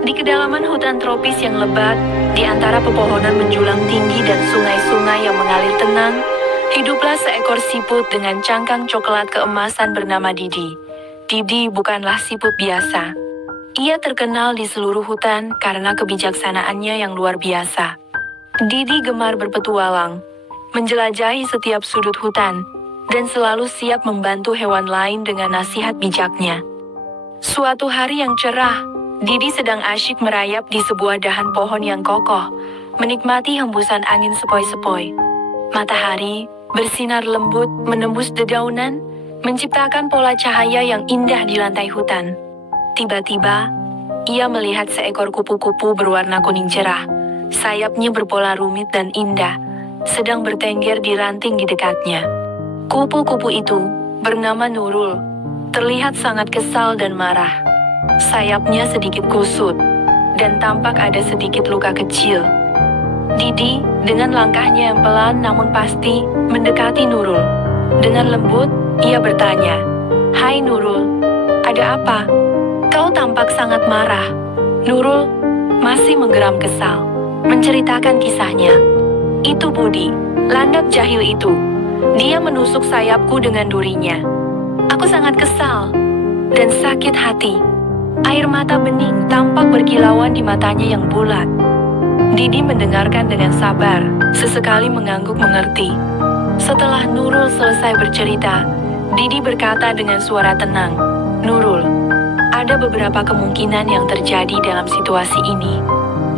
Di kedalaman hutan tropis yang lebat, di antara pepohonan menjulang tinggi dan sungai-sungai yang mengalir tenang, hiduplah seekor siput dengan cangkang coklat keemasan bernama Didi. Didi bukanlah siput biasa. Ia terkenal di seluruh hutan karena kebijaksanaannya yang luar biasa. Didi gemar berpetualang, menjelajahi setiap sudut hutan, dan selalu siap membantu hewan lain dengan nasihat bijaknya. Suatu hari yang cerah, Didi sedang asyik merayap di sebuah dahan pohon yang kokoh, menikmati hembusan angin sepoi-sepoi. Matahari bersinar lembut menembus dedaunan, menciptakan pola cahaya yang indah di lantai hutan. Tiba-tiba, ia melihat seekor kupu-kupu berwarna kuning cerah. Sayapnya berpola rumit dan indah, sedang bertengger di ranting di dekatnya. Kupu-kupu itu bernama Nurul, terlihat sangat kesal dan marah. Sayapnya sedikit kusut, dan tampak ada sedikit luka kecil. Didi, dengan langkahnya yang pelan namun pasti, mendekati Nurul. Dengan lembut, ia bertanya, "Hai Nurul, ada apa? Kau tampak sangat marah." Nurul masih menggeram kesal, menceritakan kisahnya. "Itu Budi, landak jahil itu. Dia menusuk sayapku dengan durinya. Aku sangat kesal dan sakit hati." Air mata bening tampak berkilauan di matanya yang bulat. Didi mendengarkan dengan sabar, sesekali mengangguk mengerti. Setelah Nurul selesai bercerita, Didi berkata dengan suara tenang, "Nurul, ada beberapa kemungkinan yang terjadi dalam situasi ini.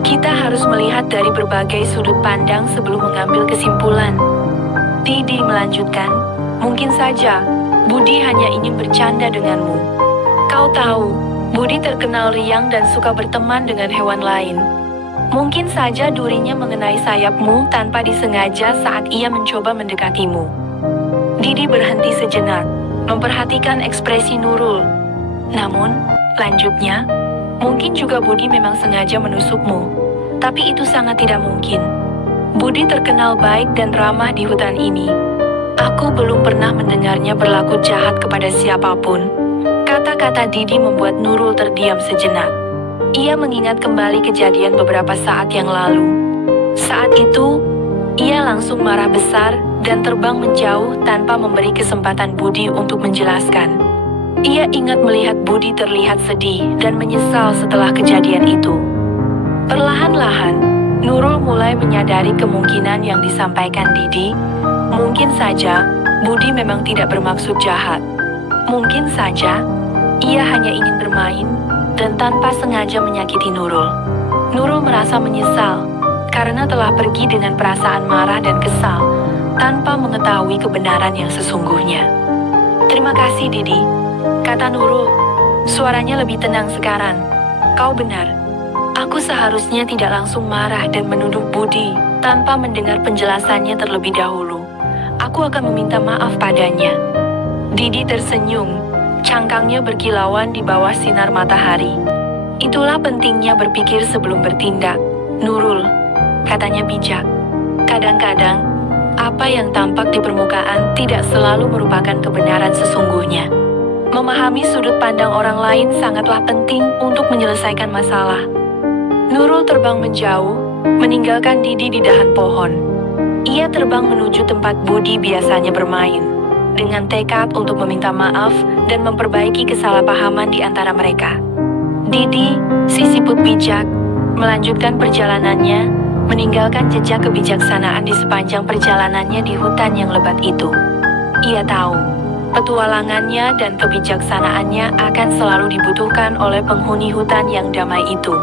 Kita harus melihat dari berbagai sudut pandang sebelum mengambil kesimpulan." Didi melanjutkan, "Mungkin saja Budi hanya ingin bercanda denganmu. Kau tahu, Budi terkenal riang dan suka berteman dengan hewan lain. Mungkin saja durinya mengenai sayapmu tanpa disengaja saat ia mencoba mendekatimu." Didi berhenti sejenak, memperhatikan ekspresi Nurul. "Namun," lanjutnya, "mungkin juga Budi memang sengaja menusukmu. Tapi itu sangat tidak mungkin. Budi terkenal baik dan ramah di hutan ini. Aku belum pernah mendengarnya berlaku jahat kepada siapapun." Kata-kata Didi membuat Nurul terdiam sejenak. Ia mengingat kembali kejadian beberapa saat yang lalu. Saat itu, ia langsung marah besar dan terbang menjauh tanpa memberi kesempatan Budi untuk menjelaskan. Ia ingat melihat Budi terlihat sedih dan menyesal setelah kejadian itu. Perlahan-lahan, Nurul mulai menyadari kemungkinan yang disampaikan Didi. Mungkin saja, Budi memang tidak bermaksud jahat. Mungkin saja, ia hanya ingin bermain dan tanpa sengaja menyakiti Nurul. Nurul merasa menyesal karena telah pergi dengan perasaan marah dan kesal tanpa mengetahui kebenaran yang sesungguhnya. "Terima kasih Didi," kata Nurul. Suaranya lebih tenang sekarang. "Kau benar. Aku seharusnya tidak langsung marah dan menuduh Budi tanpa mendengar penjelasannya terlebih dahulu. Aku akan meminta maaf padanya." Didi tersenyum, cangkangnya berkilauan di bawah sinar matahari. "Itulah pentingnya berpikir sebelum bertindak, Nurul," katanya bijak. "Kadang-kadang, apa yang tampak di permukaan tidak selalu merupakan kebenaran sesungguhnya. Memahami sudut pandang orang lain sangatlah penting untuk menyelesaikan masalah." Nurul terbang menjauh, meninggalkan Didi di dahan pohon. Ia terbang menuju tempat Budi biasanya bermain, dengan tekad untuk meminta maaf dan memperbaiki kesalahpahaman di antara mereka. Didi, si siput bijak, melanjutkan perjalanannya, meninggalkan jejak kebijaksanaan di sepanjang perjalanannya di hutan yang lebat itu. Ia tahu, petualangannya dan kebijaksanaannya akan selalu dibutuhkan oleh penghuni hutan yang damai itu.